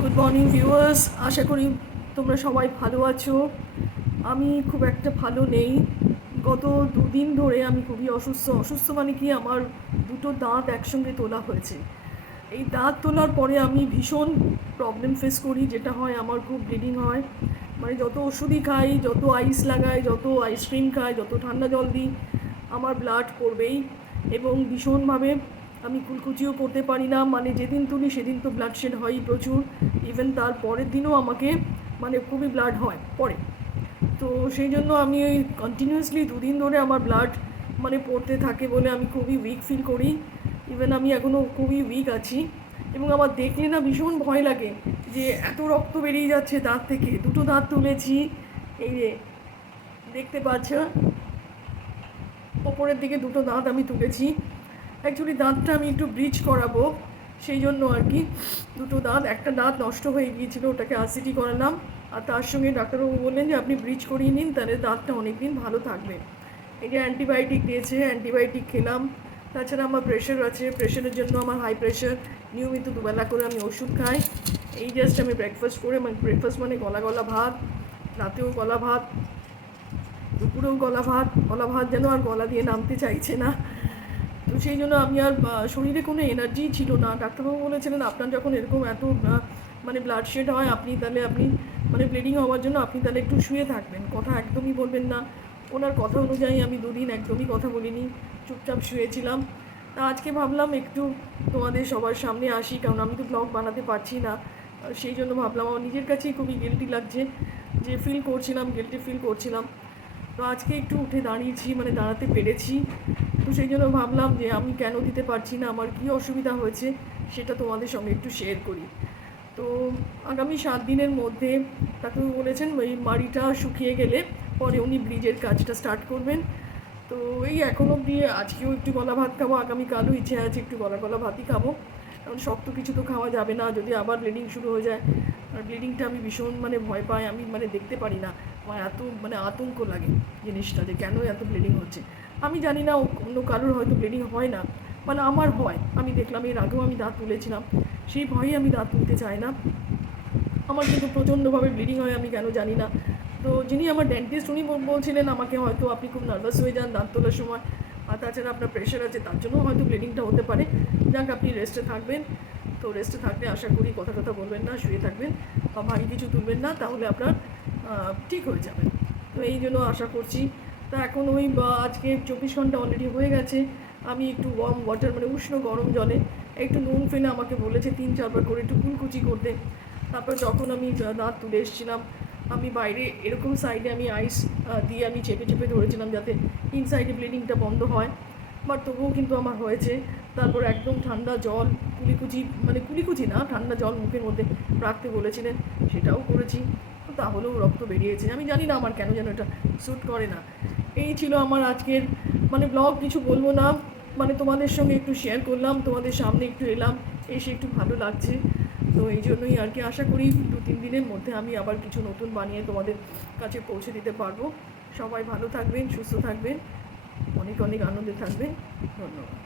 Good morning viewers, আশা করি তোমরা সবাই ভালো আছো। আমি খুব একটা ভালো নেই। গত দুদিন ধরে আমি খুবই অসুস্থ মানে কি, আমার দুটো দাঁত একসঙ্গে তোলা হয়েছে। এই দাঁত তোলার পরে আমি ভীষণ প্রবলেম ফেস করি, যেটা হয় আমার খুব ব্লিডিং হয়। মানে যত ওষুধই খাই, যত আইস লাগাই, যত আইসক্রিম খাই, যত ঠান্ডা জল দিই, আমার ব্লাড পড়বেই। এবং ভীষণভাবে আমি কুলকুচিও পড়তে পারি না, মানে যেদিন তুলি সেদিন তো ব্লাড শেড হয়ই প্রচুর। ইভেন তার পরের দিনও আমাকে মানে খুবই ব্লাড হয় পরে। তো সেই জন্য আমি ওই কন্টিনিউয়াসলি দুদিন ধরে আমার ব্লাড মানে পড়তে থাকে বলে আমি খুবই উইক ফিল করি। ইভেন আমি এখনও খুবই উইক আছি। এবং আমার দেখলে না ভীষণ ভয় লাগে যে এত রক্ত বেরিয়ে যাচ্ছে দাঁত থেকে। দুটো দাঁত তুলেছি, এই যে দেখতে পাচ্ছ, ওপরের দিকে দুটো দাঁত আমি তুলেছি। অ্যাকচুয়ালি দাঁতটা আমি একটু ব্রিজ করাবো, সেই জন্য আর কি। দুটো দাঁত, একটা দাঁত নষ্ট হয়ে গিয়েছিল, ওটাকে আরসিটি করালাম। আর তার সঙ্গে ডাক্তারবাবু বললেন যে আপনি ব্রিজ করিয়ে নিন, তাহলে দাঁতটা অনেক দিন ভালো থাকবে। এই যে অ্যান্টিবায়োটিক দিয়েছে, অ্যান্টিবায়োটিক খেলাম। তাছাড়া আমার প্রেশার আছে, প্রেশারের জন্য আমার হাই প্রেশার, নিয়মিত দুবেলা করে আমি ওষুধ খাই। এই জাস্ট আমি ব্রেকফাস্ট করে, মানে ব্রেকফাস্ট মানে গলা গলা ভাত, রাতেও গলা ভাত, দুপুরেও গলা ভাত যেন আর গলা দিয়ে নামতে চাইছে না। তো সেই জন্য আমি আর শরীরে কোনো এনার্জি ছিল না। ডাক্তারবাবু বলেছিলেন আপনার যখন এরকম এত মানে ব্লাড শেড হয়, আপনি মানে ব্লিডিং হওয়ার জন্য আপনি তাহলে একটু শুয়ে থাকবেন, কথা একদমই বলবেন না। ওনার কথা অনুযায়ী আমি দুদিন একদমই কথা বলিনি, চুপচাপ শুয়েছিলাম। তা আজকে ভাবলাম একটু তোমাদের সবার সামনে আসি, কারণ আমি তো ব্লগ বানাতে পারছি না। সেই জন্য ভাবলাম, আমার নিজের কাছেই খুবই গিল্টি লাগছে, যে গিল্টি ফিল করছিলাম। তো আজকে একটু উঠে দাঁড়িয়েছি, মানে দাঁড়াতে পেরেছি। তো সেই জন্য ভাবলাম যে আমি কেন দিতে পারছি না, আমার কী অসুবিধা হয়েছে সেটা তোমাদের সঙ্গে একটু শেয়ার করি। তো আগামী 7 দিনের মধ্যে ডাক্তারবাবু বলেছেন ওই মাড়িটা শুকিয়ে গেলে পরে উনি ব্রিজের কাজটা স্টার্ট করবেন। তো এই এখন অবধি আজকেও একটু গলা ভাত খাবো, আগামীকালও ইচ্ছে আছে একটু গলা গলা ভাতই খাবো, কারণ শক্ত কিছু তো খাওয়া যাবে না, যদি আবার ব্লিডিং শুরু হয়ে যায়। আর ব্লিডিংটা আমি ভীষণ মানে ভয় পাই, আমি মানে দেখতে পারি না। আমার এত মানে আতঙ্ক লাগে জিনিসটা, যে কেন এত ব্লিডিং হচ্ছে। আমি জানি না অন্য কারোর হয়তো ব্লিডিং হয় না, মানে আমার হয়। আমি দেখলাম এর আগেও আমি দাঁত তুলেছিলাম, সেই ভয়েই আমি দাঁত তুলতে চাই না। আমার কিন্তু প্রচণ্ডভাবে ব্লিডিং হয়, আমি কেন জানি না। তো যিনি আমার ডেন্টিস্ট, উনি বলছিলেন আমাকে হয়তো আপনি খুব নার্ভাস হয়ে যান দাঁত তোলার সময়, আর তাছাড়া আপনার প্রেশার আছে, তার জন্য হয়তো ব্লিডিংটা হতে পারে। যাক, আপনি রেস্টে থাকবেন। তো রেস্টে থাকলে আশা করি কথা বলবেন না, শুয়ে থাকবেন বা ভারী কিছু তুলবেন না, তাহলে আপনার ঠিক হয়ে যাবে। তো এই জন্য আশা করছি। তা এখন ওই আজকে 24 ঘন্টা অলরেডি হয়ে গেছে। আমি একটু ওয়ার্ম ওয়াটার, মানে উষ্ণ গরম জলে একটু নুন ফেলে আমাকে বলেছে 3-4 বার করে একটু কুলকুচি করতে। তারপর যখন আমি দাঁত তুলে এসেছিলাম, আমি বাইরে এরকম সাইডে আমি আইস দিয়ে আমি চেপে চেপে ধরেছিলাম যাতে ইনসাইডে ব্লিডিংটা বন্ধ হয়। বাট তবুও কিন্তু আমার হয়েছে। তারপর একদম ঠান্ডা জল, কুলিকুচি না, ঠান্ডা জল মুখের মধ্যে রাখতে বলেছিলেন, সেটাও করেছি। তো তাহলেও রক্ত বেরিয়েছে। আমি জানি না আমার কেন যেন এটা স্যুট করে না। এই ছিল আমার আজকের মানে ব্লগ, কিছু বলবো না, মানে তোমাদের সঙ্গে একটু শেয়ার করলাম, তোমাদের সামনে একটু এলাম, এসে একটু ভালো লাগছে। তো এই জন্যই আর কি, আশা করি 2-3 দিনের মধ্যে আমি আবার কিছু নতুন বানিয়ে তোমাদের কাছে পৌঁছে দিতে পারবো। সবাই ভালো থাকবেন, সুস্থ থাকবেন, অনেক অনেক আনন্দে থাকবেন। ধন্যবাদ।